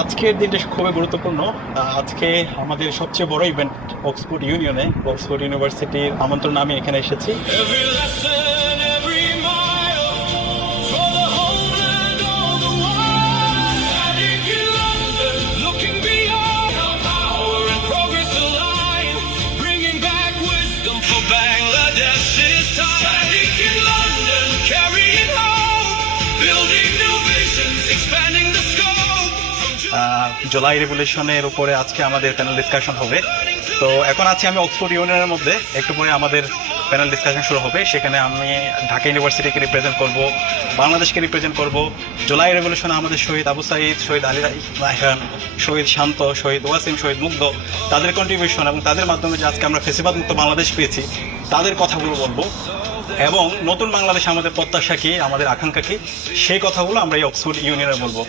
আজকের দিনটা খুবই গুরুত্বপূর্ণ। আজকে আমাদের সবচেয়ে বড় ইভেন্ট অক্সফোর্ড ইউনিয়নে, অক্সফোর্ড ইউনিভার্সিটির আমন্ত্রণে আমি এখানে এসেছি। Every lesson, every mile, for the homeland of the world. Standing in London, looking beyond our power and progress alive, bringing back wisdom for Bangladesh this time. Standing in London, carrying hope, building new visions, expanding the scope. July রেভলিউশনের উপরে আজকে আমাদের panel discussion হবে। তো এখন আছি আমি Oxford ইউনিয়নের মধ্যে, একটু পরে আমাদের প্যানেল ডিসকাশন শুরু হবে। সেখানে আমি ঢাকা ইউনিভার্সিটিকে রিপ্রেজেন্ট করব, বাংলাদেশকে রিপ্রেজেন্ট করব। জুলাই রেভলিউশনে আমাদের শহীদ আবু সাঈদ, শহীদ আলী রায়হান, শহীদ শান্ত, শহীদ ওয়াসিম, শহীদ মুগ্ধ, তাদের কন্ট্রিবিউশন এবং তাদের মাধ্যমে যে আজকে আমরা ফেসিবাদ মুক্ত বাংলাদেশ পেয়েছি তাদের কথাগুলো বলবো। এবং নতুন বাংলাদেশ আমাদের প্রত্যাশা কি, আমাদের আকাঙ্ক্ষা কি, সেই কথাগুলো আমরা এই অক্সফোর্ড ইউনিয়নে বলবো।